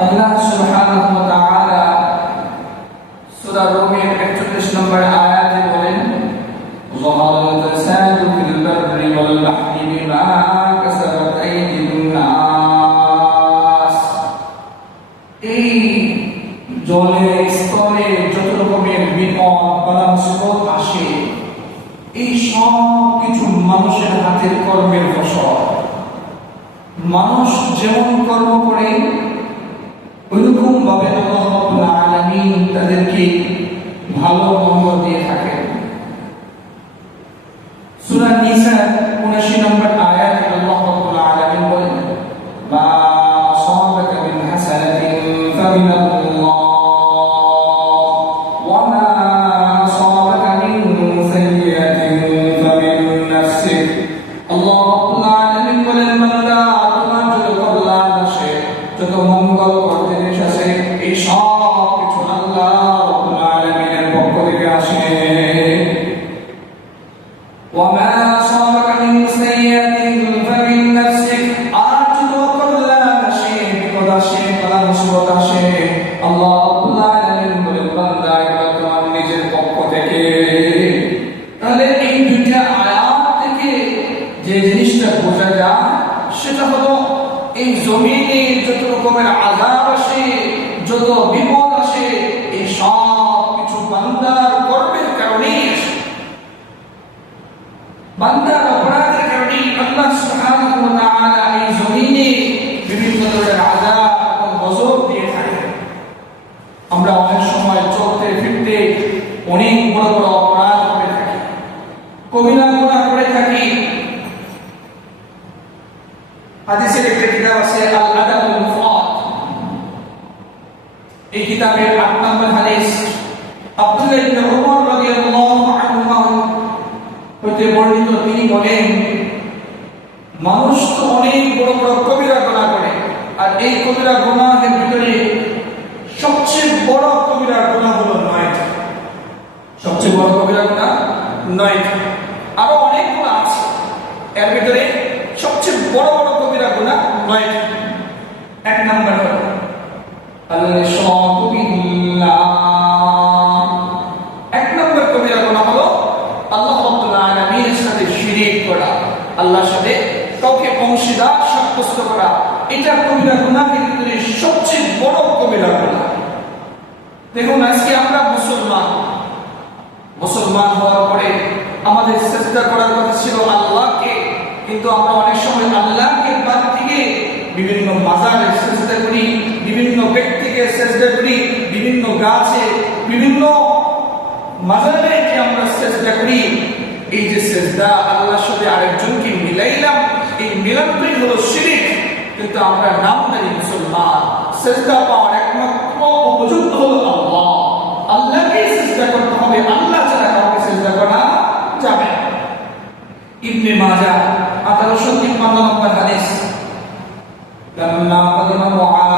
আল্লাহ সুবহানাহু ওয়া তাআলা সূরা রোমের 41 নম্বর আয়াতে বলেন যাহারাল ফাসাদু ফিল বাররি ওয়াল বাহরি বিমা কাসাবাত আইদিন নাস এই জলে, স্থলে যত রকমের বিপদ বাধা মুসিবত আসে, এই সব কিছু মানুষের হাতের কর্মের ফসল। মানুষ যেমন কর্ম করে ভাবে আলামিন তাদেরকে ভালো মন্দ দিয়ে থাকেন। সুরা নিসা 79 নম্বর বর্ণিত তিনি বলেন, মানুষ অনেক বড় বড় কবিরা গোনা করে, আর এই কবিরা গোনাহের ভিতরে সবচেয়ে বড় কবিরা গোনা হলো নয়টা। সবচেয়ে বড় কবিরা গোনা নয়টা। অনেকগুলো আছে। এর ভিতরে সবচেয়ে বড় বড় কবিরা গোনা নয়টা। এক নাম্বার আল্লাহ করা, আল্লাহর সাথে কাউকে অংশীদার, সাব্যস্ত করা, এটা কবিরা গুনাহের ভিতরে সবচেয়ে বড় কবিরা গুনাহ। দেখুন, আজকে আমরা মুসলমান। মুসলমান হওয়ার পরে আমাদের চেষ্টা করার কথা ছিল আল্লাহকে, কিন্তু আমরা অনেক সময় আল্লাহকে বাদ থেকে বিভিন্ন মাজারে চেষ্টা করি, বিভিন্ন ব্যক্তিকে চেষ্টা করি, বিভিন্ন গাছে, বিভিন্ন মাজারে আমরা চেষ্টা করি এই যে চেষ্টা আল্লাহর সাথে আরেকজনকে মিলাইলাম এই মিলানটাই হলো শিরিক কিন্তু আমরা নামদারি মুসলমান চেষ্টা পাওয়ার একমাত্র উপযুক্ত হলো আল্লাহ আল্লাহকে চেষ্টা করতে হবে আল্লাহ ছাড়া কাউকে চেষ্টা করা যাবে না। ইবনে মাজা আঠারোশো তিপ্পান্ন নম্বর হাদিস لما قدم معاذ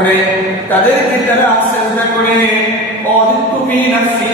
করে তাদেরকে তারা সেজদা করে অদিত্তু ফি নাফসি।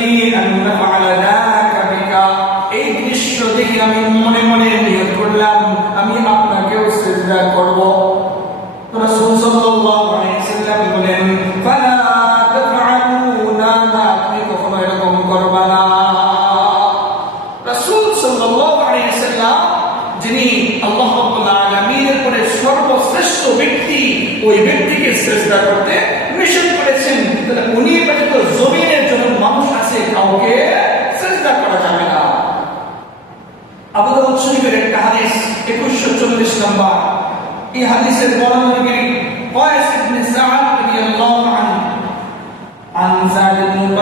I'm sorry.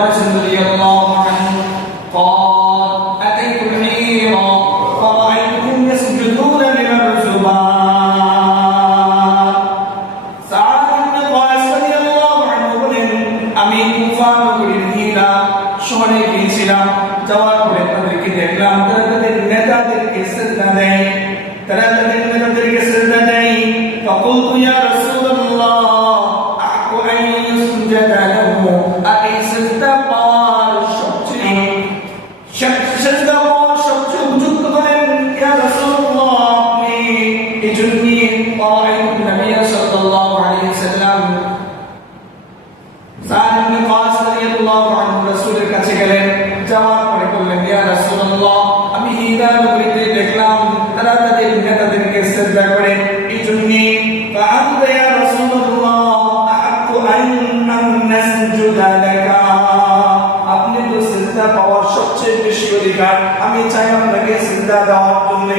পাওয়ার সবচেয়ে বেশি অধিকার আমি চাই আপনাকে সিজদা দেওয়ার জন্য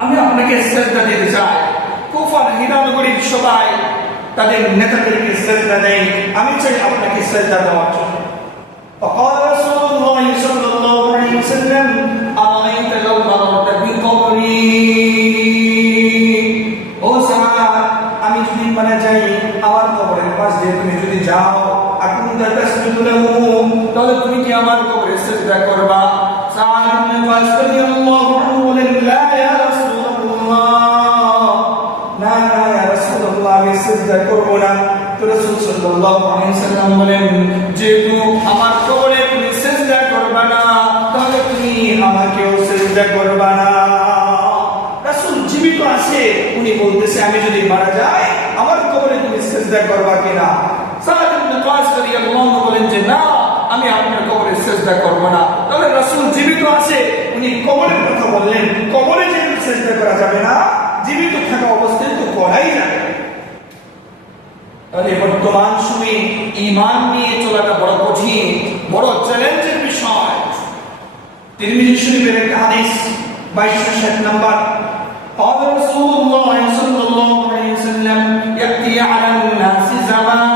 আমি আপনাকে শ্রদ্ধা দিতে চাই কুফার হীরানগরীর সবাই তাদের নেতাদেরকে শ্রদ্ধা দেয় আমি চাই আপনাকে শ্রদ্ধা দেওয়ার জন্য فقال رسول الله صلى الله عليه وسلم أرأيت لو مررت بقبري ও সাহাব আমি যদি মারা যাই আমার কবরের পাশ দিয়ে তুমি যদি যাও এখন তাসজুদু লাহু তাহলে তুমি কি আমার কবরে সিজদা করবা? সাআদ ইবনে কাস রাদিয়াল্লাহু আনহু বলেন লা না না, ইয়া রাসূলুল্লাহ, আমি সিজদা করব না। তো রাসূল সাল্লাল্লাহু আলাইহি সাল্লাম বলেন, যেহেতু আমার কবরে তুমি সিজদা না, তাহলে তুমি আমাকেও সিজদা করবা না। রাসূল জীবিত আছে। উনি বলতেছে, আমি যদি মারা যাই, আমার কবরে তুমি সিজদা করবা কিনা? সাদ ইবনে কাস রাদিয়াল্লাহু আনহু বলেন যে না আমি আপনার কবরে সিজদা করব না তাহলে রাসূল জীবিত আছে উনি কবরের কথা বললেন কবরে যেহেতু সিজদা করা যাবে না জীবিত থাকা অবস্থায় তো করাই যাবে না। তাহলে বর্তমান সময়ে ইমান নিয়ে চলাটা বড় কঠিন বড় চ্যালেঞ্জের বিষয় তিরমিজি শরীফের একটা হাদিস 2260 নাম্বার قال رسول الله صلى الله عليه وسلم يأتي على الناس زمان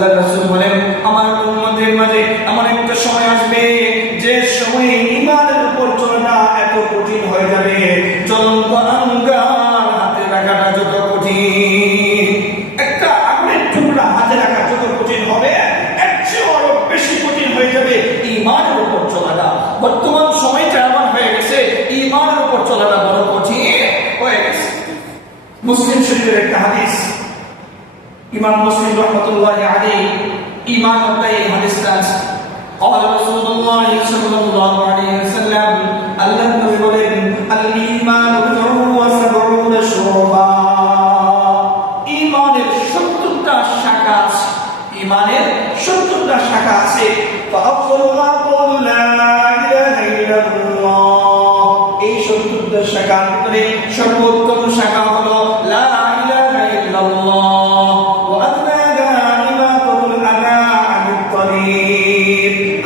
আল্লাহ রাসূল বলেন, আমার উম্মতের মাঝে এমন একটা সময় আসবে যে সময় ইমানের উপর চলাটা এত কঠিন হয়ে যাবে। জ্বলন্ত আঙ্গার হাতে রাখাটা যত কঠিন। একটা আগুনের টুকরা হাতে রাখা যত কঠিন হবে, এর চেয়ে আরও বেশি কঠিন হয়ে যাবে ইমানের উপর চলাটা। বর্তমান সময়টা এমন হয়ে গেছে ইমানের উপর চলাটা বড় কঠিন হয়ে গেছে। মুসলিম শরীফের একটা হাদিস, ইমাম মুসলিম রহমতুল্লাহ আলাইহি ঈমান তাই হাদিসটা আছে قال رسول الله صلى الله عليه وسلم আল্লাহ নবী বলেন আল ঈমান বিদউ ওয়া সাবউনা শুরবা ঈমানের 70টা শাখা আছে ঈমানের 70টা শাখা আছে ফাআফরুহা কুল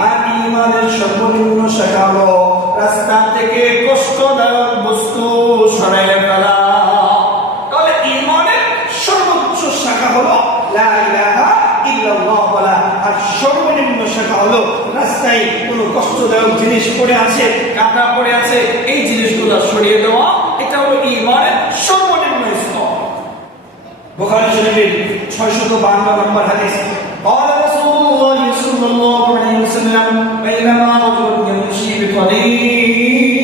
আর ঈমানের সর্বনিম্ন শাখা হলো রাস্তা থেকে কষ্টদায়ক বস্তু সরাইয়া ফেলা। তাহলে ঈমানের সর্বোচ্চ শাখা হলো আর সর্বনিম্ন শাখা হলো রাস্তায় কোনো কষ্টদায়ক জিনিস পড়ে আছে কাঁটা পড়ে আছে, এই জিনিসগুলো সরিয়ে দেওয়া, এটা হলো ঈমানের সর্বনিম্ন স্তর। বুখারী শরীফের 652 নম্বর হাদিস بينما رجل يمشي بطريق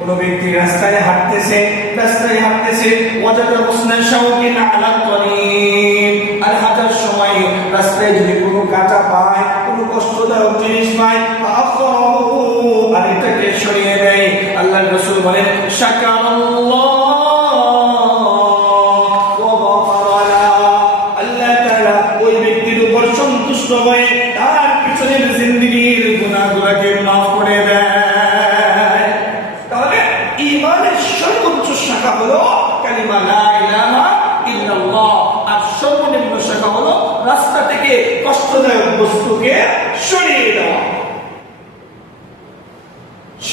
কোন ব্যক্তি রাস্তায় হাঁটতেছে রাস্তায় হাঁটতেছে ওয়াজাদা হুসনা শাওকিন আলা তরিক আর হাঁটার সময় রাস্তায় যদি কোনো কাঁটা পায় কোনো কষ্টদায়ক জিনিস পায় ফাফরাহু আর এটাকে সরিয়ে দেয় আল্লাহর রাসূল বলেন শাকারাল্লাহ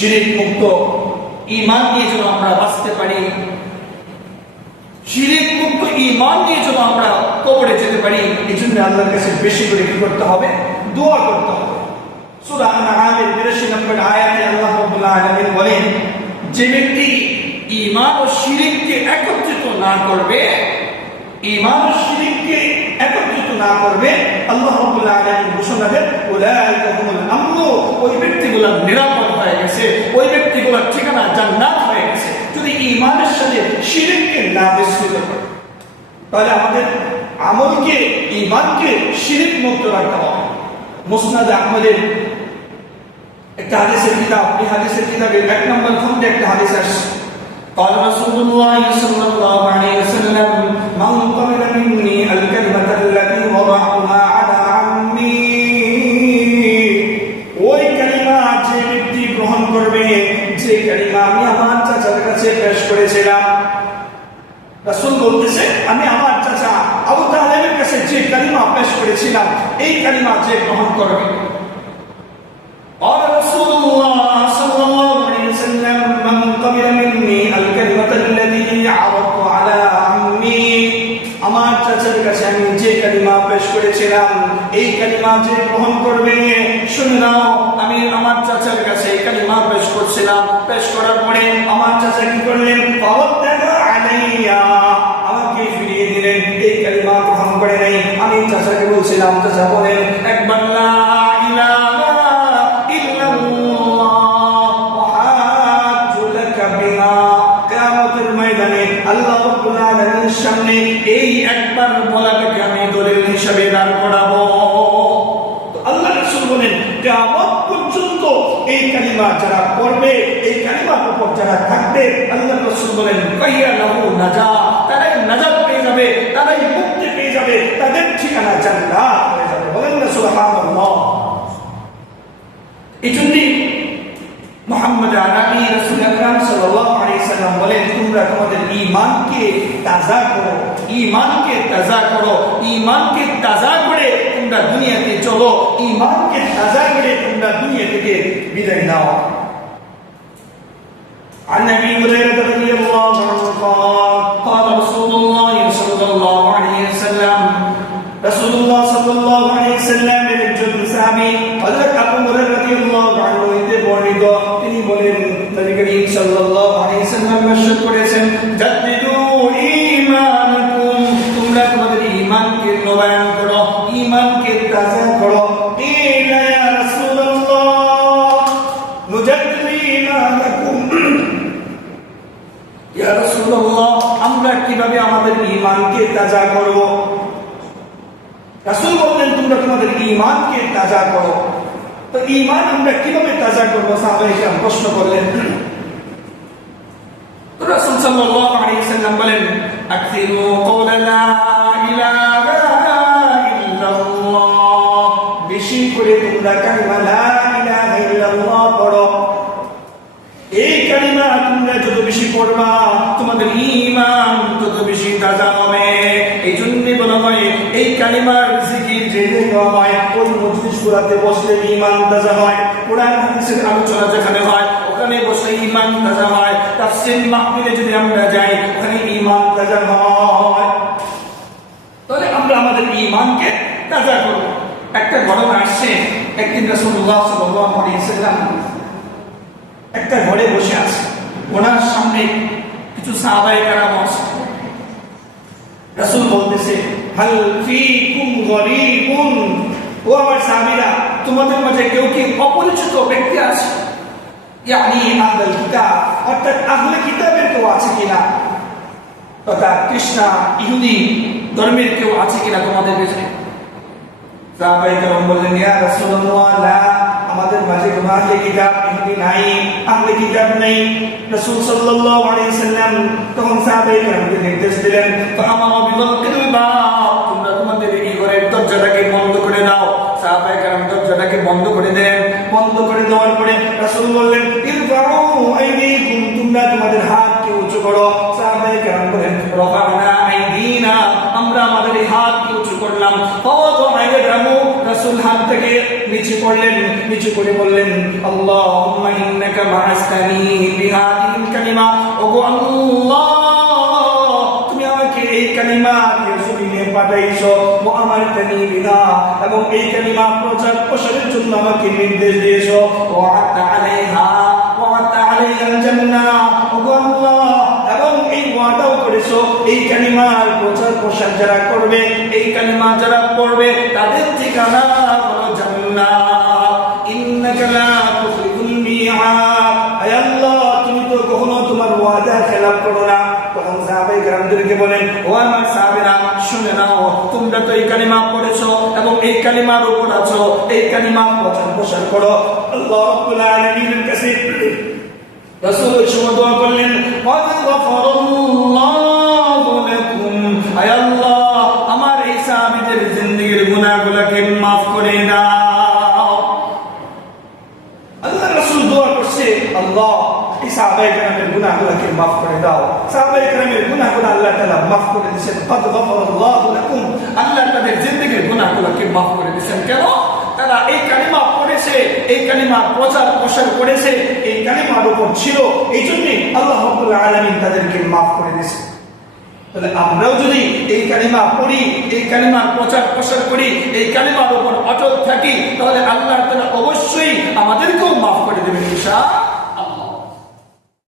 শিরিক মুক্ত ইমান নিয়ে যেন আমরা বাঁচতে পারি। শিরিক মুক্ত ইমান নিয়ে যেন আমরা কবরে যেতে পারি। এই জন্য আল্লাহর কাছে বেশি করে কি করতে হবে? দোয়া করতে হবে। সূরা 82 নম্বর আয়াতে আল্লাহ আলামিন বলেন, যে ব্যক্তি ইমান ও শিরিককে একত্রিত না করবে ইমান ও শিরিককে না করবে আল্লাহ রাব্বুল আলামিন ঘোষণা দেন উলাইকা হুমুল আমন ওই ব্যক্তিগুলো নিরাপদ হয়ে গেছে ওই ব্যক্তিগুলোর ঠিকানা জান্নাত হয়ে গেছে যদি ইমানের সাথে শিরিককে না মিশ্রিত করে তাহলে আমাদের আমলকে ইমানকে শিরিক মুক্ত রাখতে হবে মুসনাদ আহমদের একটা হাদিসের কিতাব এই হাদিসের কিতাবের এক নম্বর খণ্ডে একটা হাদিস আসছে قال رسول الله صلى الله عليه وسلم من قبل مني করেছিলাম রাসুল বলতেছে, আমি আমার চাচা আবু তালেবের কাছে যে কালিমা পেশ করেছিলাম, এই কালিমা যে গ্রহণ করবে। আমার চাচার কাছে আমি যে কালিমা পেশ করেছিলাম, এই কালিমা যে গ্রহণ করবে শুনে নাও, আমি আমার চাচার কাছে কালিমা পেশ করছিলাম। পেশ করার পরে আমার চাচা কি করলেন? আমাকে ফিরিয়ে দিলেন। এই কালিমা গ্রহণ করে নাই। আমি চাচাকে বলছিলাম, চাচা বলেন একবার আলামিনের সামনে এই একবার বলাটাকে আমি দলিল হিসাবে দাঁড় করাবো তো আল্লাহ রাসূল বলেন কিয়ামত পর্যন্ত এই কালিমা যারা পড়বে, এই কালিমার উপর যারা থাকবে, আল্লাহ রাসূল বলেন কাইয়া লাহু নাজা তারাই নাজাত পেয়ে যাবে, তারাই মুক্তি পেয়ে যাবে, তাদের ঠিকানা জান্নাত হয়ে যাবে। বলেন না, সুবহানাল্লাহ। এই জন্যই মোহাম্মদ আরবি রাসূল আকরাম সাল্লাল্লাহু আলাইহি সাল্লাম বলেন, তোমরা তোমাদের ঈমানকে তাজা করো ঈমানকে তাজা করো ঈমানকে তাজা করে তোমরা দুনিয়াতে চলো ঈমানকে তাজা করে তোমরা দুনিয়া থেকে বিদায় নাও عن ابي هريره رضي الله عنه قال قال رسول الله صلى الله عليه وسلم رسول الله صلى الله عليه وسلم এর একজন সাহাবী হযরত আবু হুরায়রা রাদিয়াল্লাহু আনহু হতে বর্ণিত তিনি বলেন নবী করিম সাল্লাল্লাহু নবায়ন করো, ঈমানকে তাজা করো। আমরা কীভাবে আমাদের ঈমানকে তাজা করব? রাসূল বললেন, তোমরা তোমাদের ঈমানকে তাজা করো। তো ঈমান আমরা কীভাবে তাজা করব? সাহাবায়ে কেরাম প্রশ্ন করলেন। রাসূল আলাইহি ওয়াসাল্লাম বলেন, আকসিরু কওলা লা ইলাহা মজলিস বসলে ঈমান তাজা হয়। কোরআন, হাদিসের আলোচনা যেখানে হয়, ওখানে বসে ঈমান তাজা হয়। তাফসীর মাহফিলে যদি আমরা যাই, ওখানে ঈমান তাজা হয়। তাহলে আমরা আমাদের ঈমানকে তাজা করব। একটা ঘটনা আসছে একদিন রাসূলুল্লাহ সাল্লাল্লাহু আলাইহি ওয়াসাল্লাম একটা ঘরে বসে আছে। ওনার সামনে কিছু সাহাবায়ে কেরাম আছে। রাসূল বলতেছে, হাল ফীকুম গরীবুন? ও আমার সাহাবীরা তোমাদের মাঝে কেউ কি অপরিচিত ব্যক্তি আছে? ইয়ানি আহলুল কিতাব, অর্থাৎ আহলে কিতাবের কেউ আছে কিনা? তথা কৃষ্ণা, ইহুদি ধর্মের কেউ আছে কিনা তোমাদের পেছনে? সাহাবায়ে কেরাম বললেন, ইয়া রাসূলুল্লাহ আমাদের মাঝে কোনো আহলে কিতাব ইহুদি নাই, আহলে কিতাব নেই। রাসূল সাল্লাল্লাহু আলাইহি সাল্লাম তখন সাহাবায়ে কেরামকে নির্দেশ দিলেন ফামারা বিদলকিল বাব তোমরা তোমাদের এই ঘরের দরজাটাকে বন্ধ করে দাও সাহাবাই কালাম দরজাটাকে বন্ধ করে দেন। বন্ধ করে দেওয়ার পরে রাসুল বললেন তোমরা তোমাদের হাতকে উঁচু করো। সাহাবাই কালাম বলেন রফানা আইদিনা, আমরা আমাদের হাত হাতকে উঁচু করলাম। রাসূল হাত থেকে নিচে পড়লেন, নিচে করে বললেন, আল্লাহুম্মা ইন্নাকা বাআসতানি বিহাদিহিল কালিমা। ওগো আল্লাহ, তুমি আমাকে এই কালিমা জমিনে পাঠাইছো ও আমার এবং এই কালিমা প্রচার প্রসারের জন্য আমাকে নির্দেশ দিয়েছ। ও আতা আলাইহা ও জান্নাহ আল্লাহ, এবং এই ওয়াদাও করেছ, এই কালিমার প্রচার প্রসার যারা করবে, এই কালিমা যারা পড়বে, তাদের ঠিকানা হলো জান্নাত। ইন্নাকা লা তুখলিফুল মিআদ আয় আল্লাহ তুমি তো কখনো তোমার ওয়াদা খেলাপ করো না তখন সাহাবাই গ্রামদেরকে বলেন ও আমার সাহাবেরা শুনে নাও তোমরা তো এই কালিমা পড়েছ এবং এই কালিমার উপর আছো, এই কালিমা প্রচার প্রসার করো। আল্লাহ রাব্বুল আলামিনের কাছে রাসূল সময় দোয়া করলেন, কদ গফারাল্লাহু লাকুম। আয় আল্লাহ, আমার এই সাহাবীদের গুনাহগুলোকে করে দাও। আল্লাহ রাসূল দোয়া করছে, আল্লাহ এই সাহাবাই কেরামের গুনাহগুলাকে মাফ করে দাও সাহাবাই কেরামের গুনাহগুলো আল্লাহ তালা মাফ করে দিয়েছেন আল্লাহ তাদের জিন্দগির গুনাহগুলোকে মাফ করে দিয়েছেন কেন তারা এই কালিমা পড়েছে এই কালিমা প্রচার প্রসার করেছে এই কালিমার উপর ছিল এই জন্যই আল্লাহ আলমিন তাদেরকে মাফ করে দিয়েছে তাহলে আমরাও যদি এই কালিমা পড়ি এই কালিমার প্রচার প্রসার করি এই কালিমার উপর অটল থাকি তাহলে আল্লাহ তালা অবশ্যই আমাদেরকেও মাফ করে দেবেন ঈশা